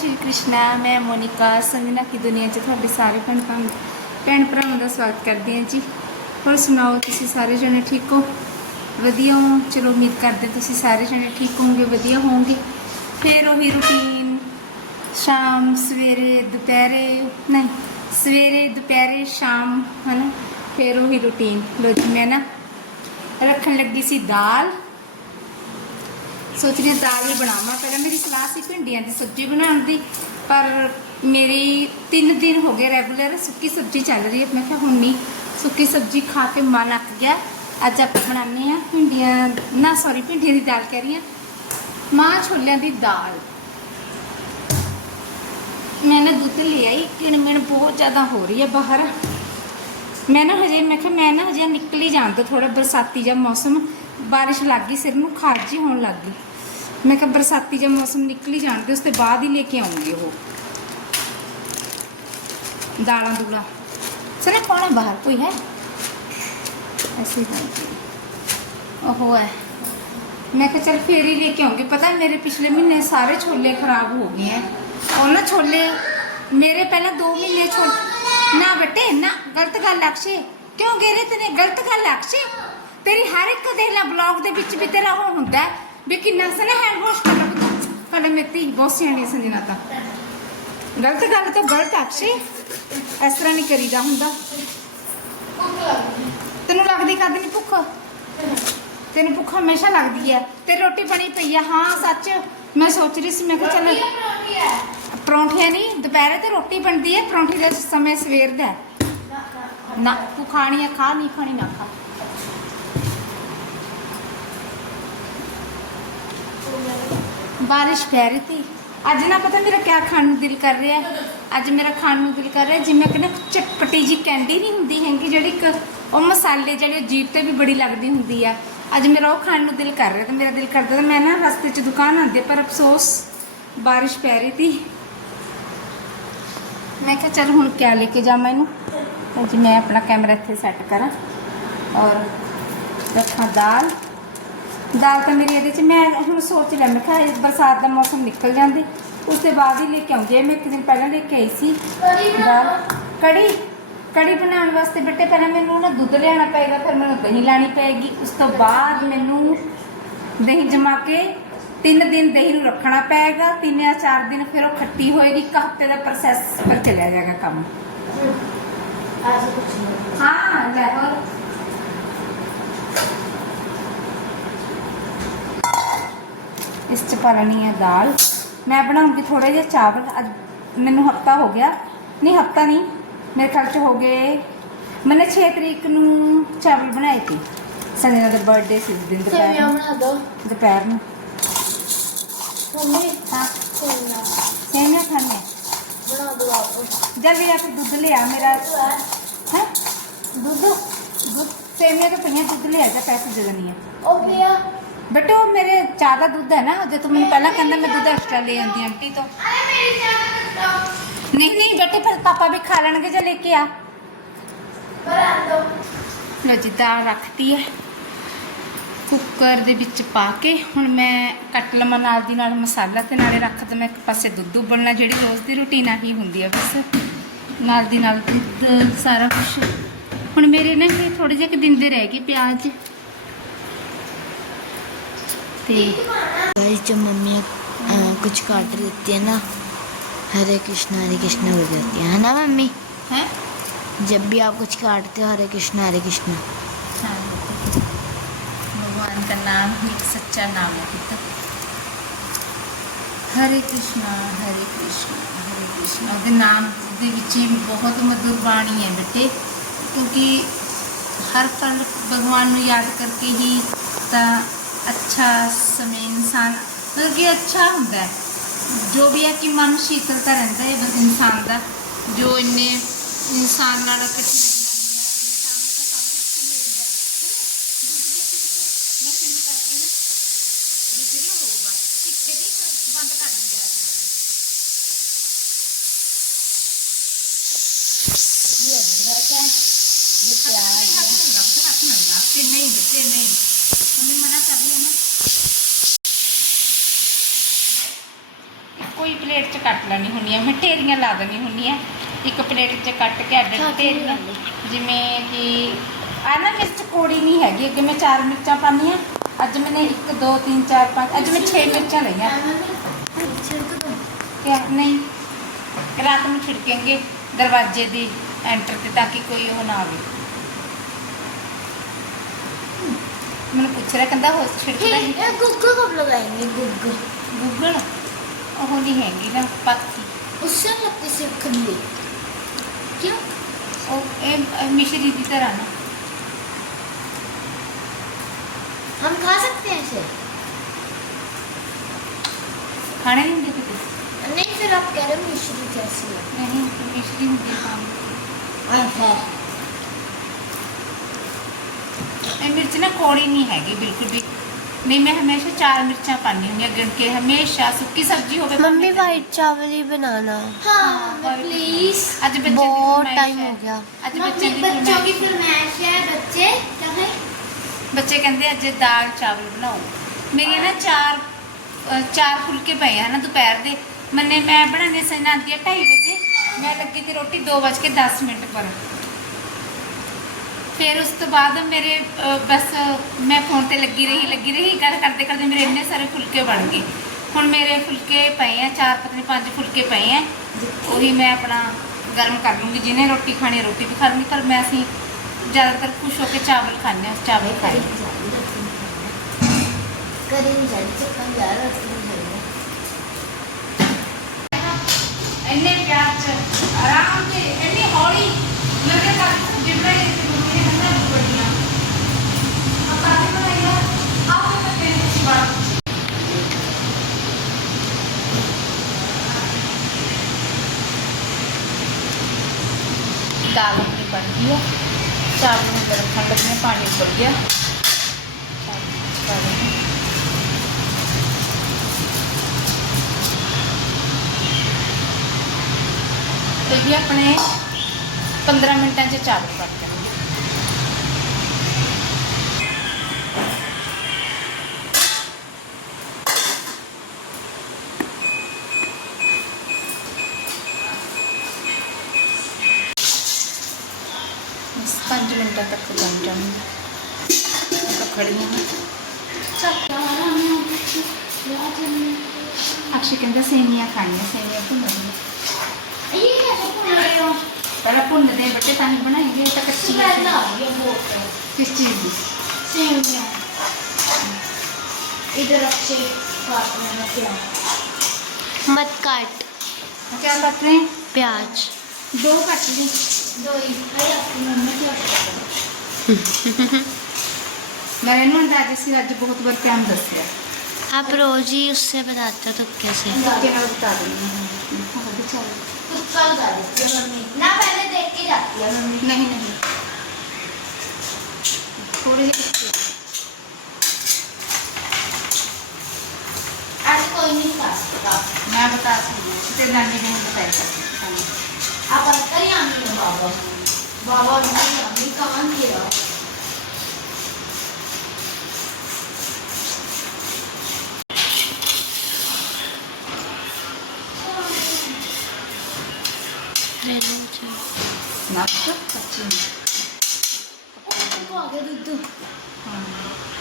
ਸ਼੍ਰੀ ਕ੍ਰਿਸ਼ਨਾ, ਮੈਂ ਮੋਨਿਕਾ ਸੰਗਨਾ ਕੀ ਦੁਨੀਆ 'ਚ ਤੁਹਾਡੇ ਸਾਰੇ ਭੈਣ ਭਰਾ ਭੈਣ ਭਰਾਵਾਂ ਦਾ ਸਵਾਗਤ ਕਰਦੀ ਹਾਂ ਜੀ। ਹੋਰ ਸੁਣਾਓ, ਤੁਸੀਂ ਸਾਰੇ ਜਣੇ ਠੀਕ ਹੋ? ਵਧੀਆ ਹੋ? ਚਲੋ ਉਮੀਦ ਕਰਦੇ ਤੁਸੀਂ ਸਾਰੇ ਜਣੇ ਠੀਕ ਹੋਵੋਗੇ, ਵਧੀਆ ਹੋਵੋਗੇ। ਫਿਰ ਉਹੀ ਰੁਟੀਨ ਸ਼ਾਮ, ਸਵੇਰੇ, ਦੁਪਹਿਰੇ, ਨਹੀਂ, ਸਵੇਰੇ, ਦੁਪਹਿਰੇ, ਸ਼ਾਮ, ਹਨਾ? ਫਿਰ ਉਹੀ ਰੁਟੀਨ ਲੋ ਜੀ, ਮੈਂ ਨਾ ਰੱਖਣ ਲੱਗੀ ਸੀ ਦਾਲ। ਸੋਚ ਰਹੀ ਹਾਂ ਦਾਲ ਹੀ ਬਣਾਵਾਂ। ਪਹਿਲਾਂ ਮੇਰੀ ਸਲਾਹ ਸੀ ਭਿੰਡੀਆਂ ਦੀ ਸਬਜ਼ੀ ਬਣਾਉਣ ਦੀ, ਪਰ ਮੇਰੀ 3 ਦਿਨ ਹੋ ਗਏ ਰੈਗੂਲਰ ਸੁੱਕੀ ਸਬਜ਼ੀ ਚੱਲ ਰਹੀ ਹੈ। ਮੈਂ ਕਿਹਾ ਹੁਣ ਨਹੀਂ, ਸੁੱਕੀ ਸਬਜ਼ੀ ਖਾ ਕੇ ਮਨ ਅੱਕ ਗਿਆ। ਅੱਜ ਆਪਾਂ ਬਣਾਉਂਦੇ ਆ ਭਿੰਡੀਆਂ, ਨਾ ਸੌਰੀ ਭਿੰਡੀਆਂ ਦੀ ਦਾਲ ਕਹਿ ਰਹੀ ਹਾਂ, ਮਾਂ ਛੋਲਿਆਂ ਦੀ ਦਾਲ। ਮੈਂ ਨਾ ਦੁੱਧ ਲੈ ਆਈ, ਕਿਣਮਿਣ ਬਹੁਤ ਜ਼ਿਆਦਾ ਹੋ ਰਹੀ ਹੈ ਬਾਹਰ। ਮੈਂ ਨਾ ਹਜੇ, ਮੈਂ ਕਿਹਾ ਮੈਂ ਨਾ ਹਜੇ ਨਿਕਲੀ ਹੀ ਜਾਣ ਦੋ ਥੋੜਾ ਬਰਸਾਤੀ ਜਿਹਾ ਮੌਸਮ, ਬਾਰਿਸ਼ ਲੱਗ ਗਈ, ਸਿਰ ਨੂੰ ਖਾਜ ਜੀ ਹੋਣ ਲੱਗ ਗਈ। ਮੈਂ ਕਿਹਾ ਬਰਸਾਤੀ ਜਿਹਾ ਮੌਸਮ ਨਿਕਲ ਹੀ ਜਾਣ ਦੇ ਉਸ ਤੋਂ ਬਾਅਦ ਹੀ ਲੈ ਕੇ ਆਉਂਗੀ ਉਹ ਦਾਲਾਂ ਦੂਲਾ ਸਨੇ ਕੌਣ ਹੈ ਬਾਹਰ ਕੋਈ ਹੈ ਐਸੀ ਗੱਲ ਉਹ ਹੈ ਮੈਂ ਕਿਹਾ ਚਲ ਫੇਰ ਹੀ ਲੈ ਕੇ ਆਉਂਗੀ ਪਤਾ ਮੇਰੇ ਪਿਛਲੇ ਮਹੀਨੇ ਸਾਰੇ ਛੋਲੇ ਖਰਾਬ ਹੋ ਗਏ ਹੈ ਉਹ ਨਾ ਛੋਲੇ ਮੇਰੇ ਪਹਿਲਾਂ 2 ਮਹੀਨੇ ਛੋਲੇ ਨਾ ਬੇਟੇ ਨਾ ਗਲਤ ਗੱਲ ਅਕਸ਼ੇ ਕਿਉਂ ਗੇਰੇ ਤੇਨੇ ਗਲਤ ਗੱਲ ਅਕਸ਼ੇ ਤੇਰੀ ਹਰ ਇੱਕ ਦੇਖ ਲੈ ਬਲੌਗ ਦੇ ਵਿੱਚ ਵੀ ਤੇਰਾ ਉਹ ਹੁੰਦਾ ਹੈ ਵੀ ਕਿੰਨਾ ਸਨੇ ਹੈਂਡ ਵਾਸ਼ ਕਰ ਲਓ ਪਹਿਲੇ ਮੇਰੀ ਬਹੁਤ ਸਿਆਣੀ ਸੰਜਨਾ ਤਾਂ। ਗਲਤ ਗੱਲ ਤਾਂ ਗਲਤ ਅਕਸ਼ੇ। ਇਸ ਤਰ੍ਹਾਂ ਨਹੀਂ ਕਰੀਦਾ ਹੁੰਦਾ। ਤੈਨੂੰ ਲੱਗਦੀ ਕਦ ਨਹੀਂ ਭੁੱਖ? ਤੈਨੂੰ ਭੁੱਖ ਹਮੇਸ਼ਾ ਲੱਗਦੀ ਹੈ ਤੇ ਰੋਟੀ ਬਣੀ ਪਈ ਆ। ਹਾਂ ਸੱਚ। ਮੈਂ ਸੋਚ ਰਹੀ ਸੀ ਮੈਂ ਕਿਹਾ ਚੱਲ। ਪਰੌਂਠੇ ਨਹੀਂ ਦੁਪਹਿਰੇ ਤੇ ਰੋਟੀ ਬਣਦੀ ਹੈ ਪਰੌਂਠੇ ਦਾ ਸਮੇਂ ਸਵੇਰ ਦਾ। ਨਾ ਤੂੰ ਖਾਣੀ ਆ ਖਾ ਨਹੀਂ ਖਾਣੀ ਨਾ ਖਾ। ਬਾਰਿਸ਼ ਪੈ ਰਹੀ ਸੀ। ਅੱਜ ਨਾ ਪਤਾ ਮੇਰਾ ਕਿਆ ਖਾਣ ਨੂੰ ਦਿਲ ਕਰ ਰਿਹਾ। ਹੈ? ਅੱਜ ਮੇਰਾ ਖਾਣ ਨੂੰ ਦਿਲ ਕਰ ਰਿਹਾ। ਜਿਵੇਂ ਕਿ ਨਾ ਚਟਪਟੀ ਜੀ ਕੈਂਡੀ ਨਹੀਂ ਹੁੰਦੀ ਹੈਗੀ, ਜਿਹੜੀ ਇੱਕ ਉਹ ਮਸਾਲੇ ਜਿਹੜੇ ਜੀਭ ਤੇ ਵੀ ਬੜੀ ਲੱਗਦੀ ਹੁੰਦੀ ਆ। ਅੱਜ ਮੇਰਾ ਉਹ ਖਾਣ ਨੂੰ ਦਿਲ ਕਰ ਰਿਹਾ ਤੇ ਮੇਰਾ ਦਿਲ ਕਰਦਾ ਤਾਂ ਮੈਂ ਨਾ ਰਸਤੇ 'ਚ ਦੁਕਾਨ ਆਂਦੀ ਪਰ ਅਫਸੋਸ ਬਾਰਿਸ਼ ਪੈ ਰਹੀ ਸੀ। ਮੈਂ ਕਿਹਾ ਚਲ ਹੁਣ ਕਿਆ ਲੈ ਕੇ ਜਾਵਾਂ ਇਹਨੂੰ। ਅੱਜ ਮੈਂ ਆਪਣਾ ਕੈਮਰਾ ਇੱਥੇ ਸੈੱਟ ਕਰਾਂ। ਔਰ ਰੱਖਾਂ ਦਾਲ। ਦਾਲ ਤਾਂ ਮੇਰੀ ਇਹਦੇ ਚ ਮੈਂ ਹੁਣ ਸੋਚ ਲਿਆ ਮੈਂ ਕਿਹਾ ਬਰਸਾਤ ਦਾ ਮੌਸਮ ਨਿਕਲ ਜਾਂਦੇ। ਉਸ ਤੋਂ ਬਾਅਦ ਹੀ ਲੈ ਕੇ ਆਉਂਗੀ ਇਹ ਮੈਂ ਇੱਕ ਦਿਨ ਪਹਿਲਾਂ ਲੈ ਕੇ ਆਈ ਸੀ ਦਾਲ। ਕੜੀ? ਕੜੀ ਬਣਾਉਣ ਵਾਸਤੇ ਬੇਟੇ ਪਹਿਲਾਂ ਮੈਨੂੰ ਨਾ ਦੁੱਧ ਲਿਆਉਣਾ ਪਏਗਾ ਫਿਰ ਮੈਨੂੰ ਦਹੀਂ ਲਾਣੀ ਪਏਗੀ। ਉਸ ਤੋਂ ਬਾਅਦ ਮੈਨੂੰ ਦਹੀਂ ਜਮਾ ਕੇ ਤਿੰਨ ਦਿਨ ਦਹੀਂ ਨੂੰ ਰੱਖਣਾ ਪਏਗਾ ਤਿੰਨ ਜਾਂ ਚਾਰ ਦਿਨ ਫਿਰ ਉਹ ਖੱਟੀ ਹੋਏਗੀ ਇੱਕ ਹਫ਼ਤੇ ਦਾ ਪ੍ਰੋਸੈਸ ਪਰ ਚੱਲਿਆ ਜਾਏਗਾ ਕੰਮ। ਹਾਂ ਲੈ ਹੋਰ। ਇਸ ਚ ਪਾ ਲੈਣੀ ਹੈ ਦਾਲ। ਮੈਂ ਬਣਾਉਂਗੀ ਥੋੜੇ ਜਿਹੇ ਚਾਵਲ। ਅੱਜ ਮੈਨੂੰ ਹਫਤਾ ਹੋ ਗਿਆ। ਨਹੀਂ ਹਫਤਾ ਨਹੀਂ। ਮੇਰੇ ਖਿਆਲ ਚ ਹੋ ਗਏ। ਮੈਨੇ 6 ਤਰੀਕ ਨੂੰ ਚਾਵਲ ਬਣਾਏ ਸੀ। ਸੰਜਨਾ ਦਾ ਬਰਥਡੇ ਸੀ ਉਸ ਦਿਨ ਦੁਪਹਿਰ ਸੇਵੀਆਂ ਨੂੰ। ਬਣਾ ਦੋ। ਦੁਪਹਿਰ ਨੂੰ। ਮੰਮੀ ਹਾਂ। ਸੇਵੀਆਂ। ਸੇਮੀਆਂ ਖਾਣੇ। ਬਣਾ ਦੋ ਆਪ। ਜਲਦੀ ਆ ਕੇ ਦੁੱਧ ਲਿਆ ਮੇਰਾ। ਹੈ? ਦੁੱਧ? ਦੁੱਧ? ਸੇਮੀਆਂ ਤਾਂ ਪਈਆਂ ਦੁੱਧ ਲਿਆ ਜਾ ਪੈਸੇ ਦੇਣੀ ਆ। ਉਹ ਪਿਆ ਬੇਟੇ ਉਹ ਮੇਰੇ ਚਾਹ ਦਾ ਦੁੱਧ ਹੈ ਨਾ, ਜੇ ਤੂੰ ਮੈਨੂੰ ਪਹਿਲਾਂ ਕਹਿੰਦਾ ਮੈਂ ਦੁੱਧ ਐਕਸਟਰਾ ਲੈ ਆਂਦੀ ਆਂਟੀ ਤੋਂ। ਨਹੀਂ ਨਹੀਂ ਬੇਟੇ, ਫਿਰ ਪਾਪਾ ਵੀ ਖਾ ਲੈਣਗੇ ਜੇ ਲੈ ਕੇ ਆ। ਬਣਾ ਦੋ ਲੋ ਜੀ ਰੱਖਤੀ ਹੈ। ਕੁੱਕਰ ਦੇ ਵਿੱਚ ਪਾ ਕੇ ਹੁਣ ਮੈਂ ਕੱਟ ਲਵਾਂ ਨਾਲ ਦੀ ਨਾਲ ਮਸਾਲਾ ਤੇ ਨਾਲੇ ਰੱਖ ਦਵਾਂ ਇੱਕ ਪਾਸੇ ਦੁੱਧ ਉਬਲਣਾ, ਜਿਹੜੀ ਰੋਜ਼ ਦੀ ਰੁਟੀਨ ਹੀ ਹੁੰਦੀ ਆ ਬਸ। ਨਾਲ ਦੀ ਨਾਲ ਦੁੱਧ, ਸਾਰਾ ਕੁਝ ਹੁਣ ਮੇਰੇ ਨਾ ਇਹ ਥੋੜੇ ਜਿਹੇ ਕਿ ਦਿਨ ਦੇ ਰਹਿ ਗਏ ਪਿਆਜ਼। पे। जब मम्मी कुछ काट लेती है ना हरे कृष्णा हरे कृष्णा हो जाती है ना मम्मी? है? जब भी आप कुछ काटते हो हरे कृष्णा हरे कृष्णा। हाँ, भगवान का नाम ही सच्चा नाम है हरे कृष्णा हरे कृष्णा हरे कृष्णा। ਉਹਦੇ नाम के बहुत मधुर बाणी है बेटे क्योंकि हर ਕਿਉਂਕਿ भगवान याद करके ही ਯਾਦ ਅੱਛਾ ਸਮੇਂ ਇਨਸਾਨ ਮਤਲਬ ਕਿ ਅੱਛਾ ਹੁੰਦਾ ਹੈ ਜੋ ਵੀ ਹੈ ਕਿ ਮਨ ਸ਼ੀਤਲਤਾ ਰਹਿੰਦਾ ਹੈ ਬਸ ਇਨਸਾਨ ਦਾ ਜੋ ਇੰਨੇ ਇਨਸਾਨ ਨਾਲ ਕਠਿਨਾਈਆਂ ਨਹੀਂ ਬੱਚੇ ਨਹੀਂ ਮੰਮੀ ਮਨਾ ਕਰ ਰਹੀ ਹੈ ਨਾ। ਕੋਈ ਪਲੇਟ 'ਚ ਕੱਟ ਲੈਣੀ ਹੁੰਦੀ ਆ ਮੈਂ ਢੇਰੀਆਂ ਲਾ ਦੇਣੀ ਹੁੰਦੀ ਆ ਇੱਕ ਪਲੇਟ 'ਚ ਕੱਟ ਕੇ ਅੱਡ ਢੇਰੀਆਂ। ਜਿਵੇਂ ਕਿ ਆ ਨਾ ਮਿਰਚ ਕੋੜੀ ਨਹੀਂ ਹੈਗੀ ਅੱਗੇ ਮੈਂ ਚਾਰ ਮਿਰਚਾਂ ਪਾਉਂਦੀ ਆ ਅੱਜ ਮੈਨੇ 1 2 3 4 5 ਅੱਜ ਮੈਂ 6 ਮਿਰਚਾਂ ਲਈਆਂ। ਕਿਆ? ਨਹੀਂ। ਰਾਤ ਨੂੰ ਛਿੜकेंगे ਦਰਵਾਜ਼ੇ ਦੀ ਐਂਟਰ ਤੇ ਤਾਂ ਕਿ ਕੋਈ ਉਹ ਨਾ ਮੈਨੂੰ ਪੁੱਛ ਰਿਹਾ ਕਹਿੰਦਾ ਹੋ ਛਿੜਕਦਾ ਨਹੀਂ ये गुग्गू कब लगाएंगे गुग्गू ਗੂਗਲ ਉਹ ਨਹੀਂ ਹੈਗੀ ਨਾ ਪੱਕੀ उससे लगती से खंडी क्यों ਉਹ ਇਹ ਇਹ ਮਿਸ਼ਰੀ ਦੀ ਤਰ੍ਹਾਂ ਨਾ हम खा सकते हैं इसे ਖਾਣੇ ਨਹੀਂ ਹੁੰਦੇ ਕਿਤੇ नहीं फिर आप कह रहे हो मिश्री कैसी है ਨਹੀਂ ਮਿਸ਼ਰੀ ਹੁੰਦੀ ਖਾਣ अच्छा ਇਹ ਮਿਰਚ ਨਾ ਕੋੜੀ ਨਹੀਂ ਹੈਗੀ ਬਿਲਕੁਲ ਵੀ ਨਹੀਂ ਮੈਂ ਹਮੇਸ਼ਾ ਚਾਰ ਮਿਰਚਾਂ ਪਾਣੀ ਹੁੰਦੀਆਂ ਗਿਣ ਕੇ ਹਮੇਸ਼ਾ ਸੁੱਕੀ ਸਬਜ਼ੀ ਹੋਵੇ मम्मी वाइट चावल ही बनाना हाँ प्लीज ਅੱਜ ਬੱਚੇ ਦੀ बहुत फरमाइश टाइम ਹੈ। हो गया ਅੱਜ मम्मी ਬੱਚੇ ਦੀ बच्चों की फरमाइश फरमाइश है बच्चे क्या है ਬੱਚੇ ਕਹਿੰਦੇ ਅੱਜ ਦਾਲ ਚਾਵਲ ਬਣਾਓ ਮੇਰੀਆਂ ਨਾ ਚਾਰ ਅ, ਚਾਰ ਫੁਲਕੇ ਪਏ ਆ ਨਾ ਦੁਪਹਿਰ ਦੇ ਮੰਨੇ ਮੈਂ ਬਣਾਉਣੇ ਸੀ ਨਾ ਆਂਦੀ 2:30 ਵਜੇ ਮੈਂ ਲੱਗੀ ਤੀ ਰੋਟੀ 2:10 ਮਿੰਟ ਪਰ फिर उस तो बाद मेरे बस मैं फ़ोन पर लगी रही लगी रही गल करते करते मेरे इन्ने सारे फुलके बन गए। हूँ मेरे फुलके पे हैं चार पत्नी पाँच फुलके पे हैं। उ मैं अपना गर्म कर लूँगी जिन्हें रोटी खानी रोटी भी खा लूँगी पर मैं अभी ज़्यादातर खुश होकर चावल खाने चावल खाए इन्ने प्यार आराम से इन्नी हौली ਲੱਗੇ ਤਾਂ ਜਿੰਨਾ ਹੀ ਤੇ ਮੰਮੀ ਨੇ ਕਹਿੰਦਾ ਬੜੀਆਂ ਆਪਾਂ ਨੇ ਬਣਾਇਆ ਆਪੇ ਤਾਂ ਤੇਰੇ ਕੁਛ ਬਾਤ ਦਾਲ ਆਪਣੀ ਬਣ ਗਈ ਹੈ ਚਾਵਲ ਨੂੰ ਗਰਮ ਕਰਨ ਲੱਗੇ ਹਾਂ, ਪਾਣੀ ਉਬਲ ਗਿਆ ਚਾਵਲ ਪਾ ਦੇਣੇ। ਤੇ ਵੀ ਆਪਣੇ 15 ਮਿੰਟਾਂ 'ਚ ਚਾਵਲ ਪੱਕ ਜਾਣਗੇ ਬਸ 5 ਮਿੰਟਾਂ ਤੱਕ ਬਣ ਜਾਣਗੇ ਖੜੀਆਂ ਅਕਸ਼ੇ ਕਹਿੰਦਾ ਸੇਮੀਆਂ ਖਾਣੀਆਂ ਸੇਮੀਆਂ ਭੁੰਨ ਲਈਆਂ ये कैसे भूल रहे हो ਪਹਿਲਾਂ ਭੁੰਨਦੇ ਬੱਟੇ ਤਾਂ ਹੀ ਬਣਾਏਗੇ ਇਹ ਤਾਂ ਕੱਚੀ स्मेल आ रही है बहुत ਕਿਸ ਚੀਜ਼ ਦੀ सेम इधर अच्छे काट लेना प्याज मत काट क्या काट रहे हैं प्याज दो काट ली दो ही भाई आपकी मम्मी क्या करती है मैंने ना अंदाजे से आज बहुत बार टाइम दस गया आप रोज ही उससे बताते हो तो कैसे क्या बता रही हूँ गुस्सा हो जाती है मम्मी ना पहले देख के जाती है मम्मी नहीं नहीं थोड़ी सी आज कोई नहीं खा सकता मैं बता सकती हूँ तेरे नानी ने बताया था आप अंतर ही आमी हो बाबा बाबा नहीं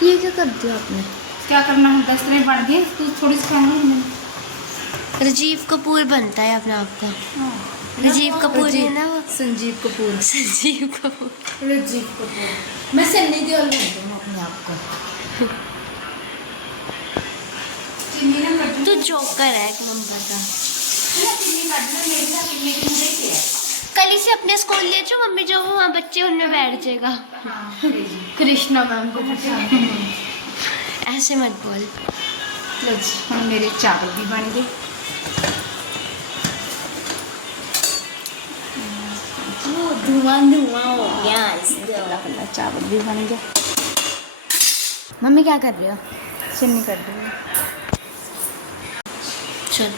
ये क्या कर दिया आपने क्या करना है दस तरह बढ़ गए तू थोड़ी सी है राजीव कपूर बनता है अपने आप का राजीव कपूर है ना संजीव कपूर। संजीव कपूर। राजीव कपूर। मैं सन्नी देओल बनती हूँ अपने आप को। तो जोकर है एक नंबर का। कल इसे अपने स्कूल ले जाओ मम्मी जो वो वहाँ बच्चे उनमें बैठ जाएगा। कृष्णा मैम को ऐसे मत बोल। लो जी मेरे चावल भी बन गए। धुआँ धुआँ हो गया। चावल भी बन गया। मम्मी क्या कर रही हो? चिन्नी कर रही हो। चल।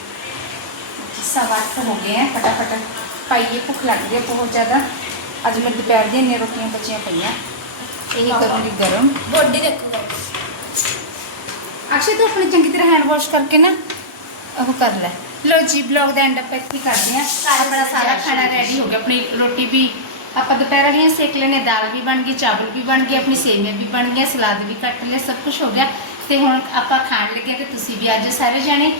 सवाल तो हो गए हैं फटाफट। ਪਾਈਏ ਭੁੱਖ ਲੱਗ ਰਹੀ ਹੈ ਬਹੁਤ ਜ਼ਿਆਦਾ। ਅੱਜ ਮੈਂ ਦੁਪਹਿਰ ਦੀਆਂ ਨੇ ਰੋਟੀਆਂ ਬਚੀਆਂ ਪਈਆਂ। ਇਹ ਕਰੂੰਗੀ ਗਰਮ। ਬੋਡੀ ਰੱਖੂਗਾ ਅਕਸ਼ੇ ਤੂੰ ਆਪਣੀ ਚੰਗੀ ਤਰ੍ਹਾਂ ਹੈਂਡ ਵਾਸ਼ ਕਰਕੇ ਨਾ ਉਹ ਕਰ ਲੈ। ਲੋ ਜੀ ਬਲੌਗ ਦਾ ਐਂਡ ਅਪ ਇੱਥੇ ਕਰਦੇ ਆ ਸਾਰਾ ਬੜਾ ਸਾਰਾ ਖਾਣਾ ਰੈਡੀ ਹੋ ਗਿਆ ਆਪਣੀ ਰੋਟੀ ਵੀ। ਆਪਾਂ ਦੁਪਹਿਰ ਵਾਲੀਆਂ ਸੇਕ ਲੈਨੇ ਦਾਲ ਵੀ ਬਣ ਗਈ ਚਾਵਲ ਵੀ ਬਣ ਗਏ ਆਪਣੀ ਸੇਵੀਆਂ ਵੀ ਬਣ ਗਈਆਂ ਸਲਾਦ ਵੀ ਕੱਟ ਲਿਆ ਸਭ ਕੁਝ ਹੋ ਗਿਆ। ਤੇ ਹੁਣ ਆਪਾਂ ਖਾਣ ਲੱਗੇ ਤੇ ਤੁਸੀਂ ਵੀ ਅੱਜ ਸਾਰੇ ਜਾਣੇ।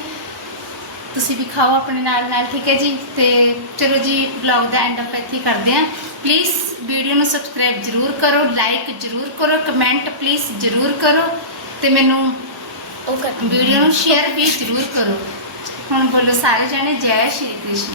ਤੁਸੀਂ ਵੀ ਖਾਓ ਆਪਣੇ ਨਾਲ ਨਾਲ ਠੀਕ ਹੈ ਜੀ? ਤੇ ਚਲੋ ਜੀ ਵਲੌਗ ਦਾ ਐਂਡ ਆਪਾਂ ਇੱਥੇ ਕਰਦੇ ਹਾਂ। ਪਲੀਜ਼ ਵੀਡੀਓ ਨੂੰ ਸਬਸਕ੍ਰਾਈਬ ਜਰੂਰ ਕਰੋ ਲਾਈਕ ਜਰੂਰ ਕਰੋ ਕਮੈਂਟ ਪਲੀਜ਼ ਜਰੂਰ ਕਰੋ ਤੇ ਮੈਨੂੰ ਉਹ ਵੀਡੀਓ ਨੂੰ ਸ਼ੇਅਰ ਵੀ ਜਰੂਰ ਕਰੋ। ਹੁਣ ਬੋਲੋ ਸਾਰੇ ਜਾਣੇ ਜੈ ਸ਼੍ਰੀ ਕ੍ਰਿਸ਼ਨ।